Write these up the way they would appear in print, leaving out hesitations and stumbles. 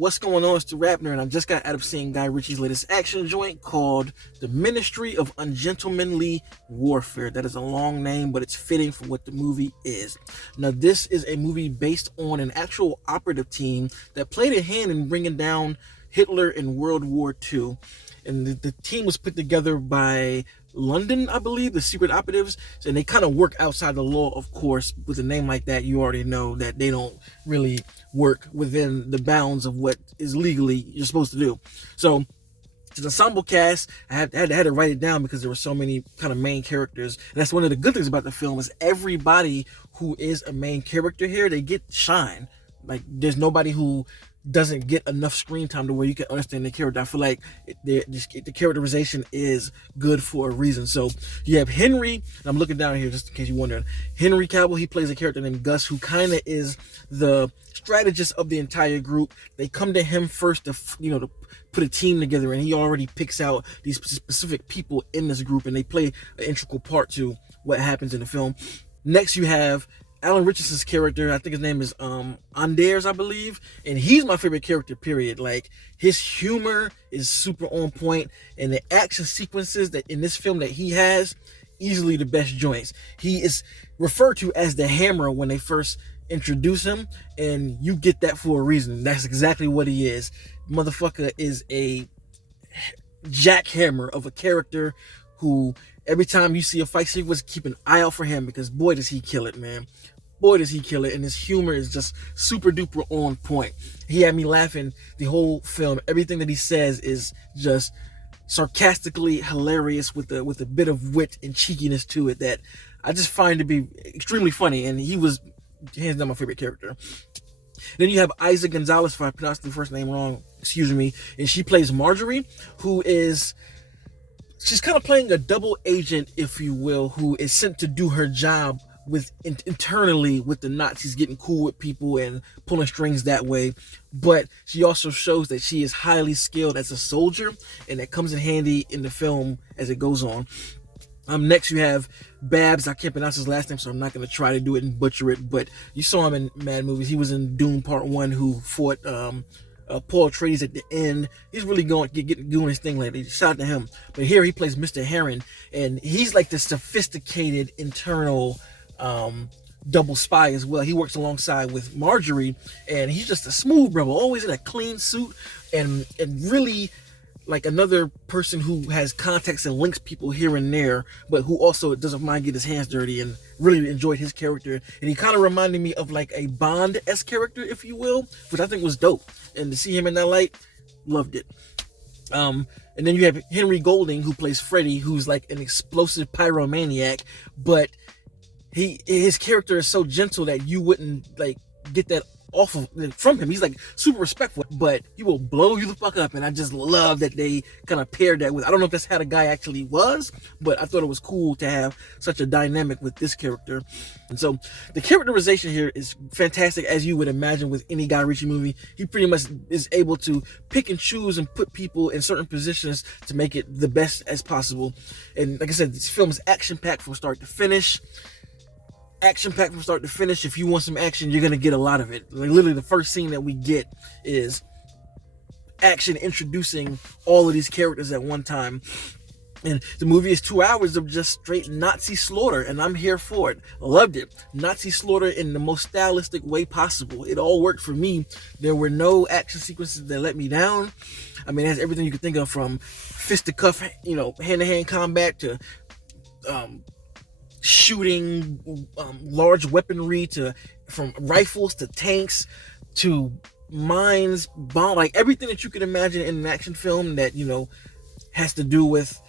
What's going on? It's the RapNerd, and I just got out of seeing Guy Ritchie's latest action joint called The Ministry of Ungentlemanly Warfare. That is a long name, but it's fitting for what the movie is. Now, this is a movie based on an actual operative team that played a hand in bringing down Hitler in World War II. And the team was put together by London, I believe, the secret operatives, and they kind of work outside the law, of course. With a name like that, you already know that they don't really work within the bounds of what is legally you're supposed to do. So it's an ensemble cast. I had to write it down because there were so many kind of main characters. And that's one of the good things about the film is everybody who is a main character here, they get shine. Like, there's nobody who doesn't get enough screen time to where you can understand the character. I feel like the characterization is good for a reason. So you have Henry, and I'm looking down here just in case you're wondering. Henry Cavill, he plays a character named Gus, who kind of is the strategist of the entire group. They come to him first to put a team together, and he already picks out these specific people in this group, and they play an integral part to what happens in the film. Next, you have Alan Richardson's character. I think his name is Anders, I believe, and he's my favorite character, period. Like, his humor is super on point, and the action sequences that in this film that he has, easily the best joints. He is referred to as the Hammer when they first introduce him, and you get that for a reason. That's exactly what he is. Motherfucker is a jackhammer of a character who, every time you see a fight sequence, keep an eye out for him, because boy does he kill it, man. Boy does he kill it, and his humor is just super duper on point. He had me laughing the whole film. Everything that he says is just sarcastically hilarious with a bit of wit and cheekiness to it that I just find to be extremely funny, and he was hands down my favorite character. Then you have Isa Gonzalez, if I pronounced the first name wrong, excuse me, and she plays Marjorie, who is... she's kind of playing a double agent, if you will, who is sent to do her job internally with the Nazis, getting cool with people and pulling strings that way. But she also shows that she is highly skilled as a soldier, and that comes in handy in the film as it goes on. Next, you have Babs. I can't pronounce his last name, so I'm not going to try to do it and butcher it. But you saw him in mad movies. He was in Doom Part 1, who fought Paul Atreides at the end. He's really doing his thing lately. Shout out to him. But here he plays Mr. Heron, and he's like this sophisticated internal double spy as well. He works alongside with Marjorie, and he's just a smooth brother, always in a clean suit, and really like another person who has contacts and links people here and there, but who also doesn't mind getting his hands dirty, and really enjoyed his character. And he kind of reminded me of like a Bond-esque character, if you will, which I think was dope. And to see him in that light, loved it. And then you have Henry Golding, who plays Freddy, who's like an explosive pyromaniac, but his character is so gentle that you wouldn't like get that off of from him. He's like super respectful, but he will blow you the fuck up, and I just love that they kind of paired that with, I don't know if that's how the guy actually was, but I thought it was cool to have such a dynamic with this character. And so the characterization here is fantastic, as you would imagine with any Guy Ritchie movie. He pretty much is able to pick and choose and put people in certain positions to make it the best as possible. And like I said, this film is action-packed from start to finish. Action-packed from start to finish. If you want some action, you're going to get a lot of it. Like, literally, the first scene that we get is action introducing all of these characters at one time. And the movie is 2 hours of just straight Nazi slaughter, and I'm here for it. Loved it. Nazi slaughter in the most stylistic way possible. It all worked for me. There were no action sequences that let me down. I mean, it has everything you could think of, from fist-to-cuff, hand-to-hand combat, to shooting large weaponry, from rifles to tanks to mines, bomb, like everything that you could imagine in an action film that has to do with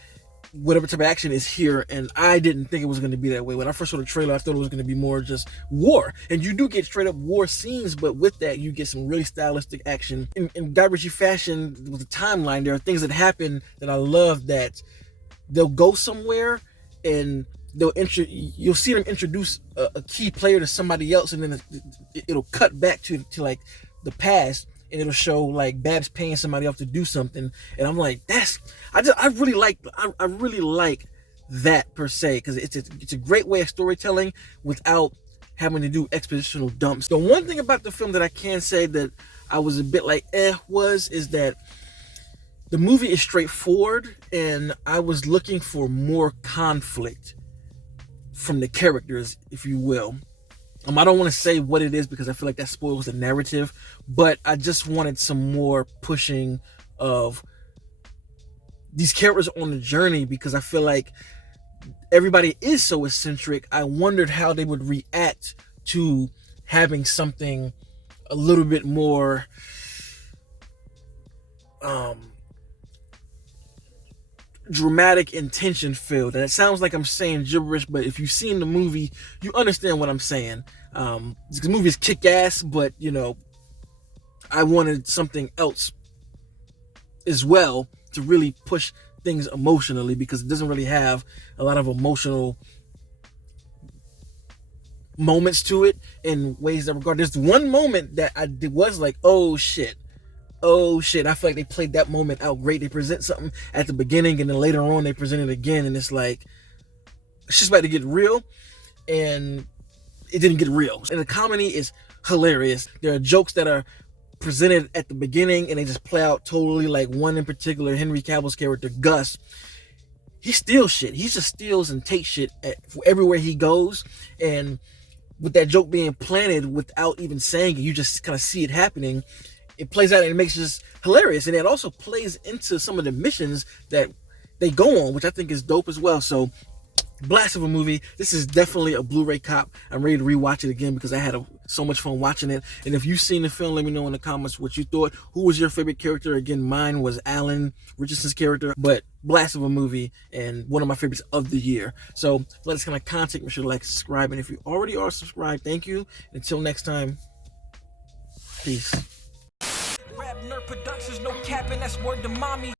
whatever type of action is here. And I didn't think it was going to be that way. When I first saw the trailer, I thought it was going to be more just war, and you do get straight up war scenes, but with that you get some really stylistic action in Guy Ritchie fashion. With the timeline, there are things that happen that I love, that they'll go somewhere and you'll see them introduce a key player to somebody else, and then it'll cut back to like the past, and it'll show like Babs paying somebody off to do something, and I'm like, I really like that per se, because it's a great way of storytelling without having to do expositional dumps. The one thing about the film that I can say that I was a bit like is that the movie is straightforward, and I was looking for more conflict from the characters, if you will. I don't want to say what it is because I feel like that spoils the narrative, but I just wanted some more pushing of these characters on the journey, because I feel like everybody is so eccentric. I wondered how they would react to having something a little bit more dramatic and tension filled. And it sounds like I'm saying gibberish, but if you've seen the movie, you understand what I'm saying. The movie is kick ass, but I wanted something else as well to really push things emotionally, because it doesn't really have a lot of emotional moments to it in ways that regard. There's one moment that was like, oh shit. I feel like they played that moment out great. They present something at the beginning, and then later on they present it again, and it's like, it's just about to get real, and it didn't get real. And the comedy is hilarious. There are jokes that are presented at the beginning, and they just play out totally. Like one in particular, Henry Cavill's character, Gus, he steals shit. He just steals and takes shit everywhere he goes, and with that joke being planted without even saying it, you just kind of see it happening. It plays out and it makes it just hilarious. And it also plays into some of the missions that they go on, which I think is dope as well. So, blast of a movie. This is definitely a Blu-ray cop. I'm ready to rewatch it again because I had so much fun watching it. And if you've seen the film, let me know in the comments what you thought. Who was your favorite character? Again, mine was Alan Richardson's character, but blast of a movie and one of my favorites of the year. So let us kind of contact. Make sure to like, subscribe, and if you already are subscribed, thank you. Until next time, peace. RapNerd Productions, no capping, that's word to mommy.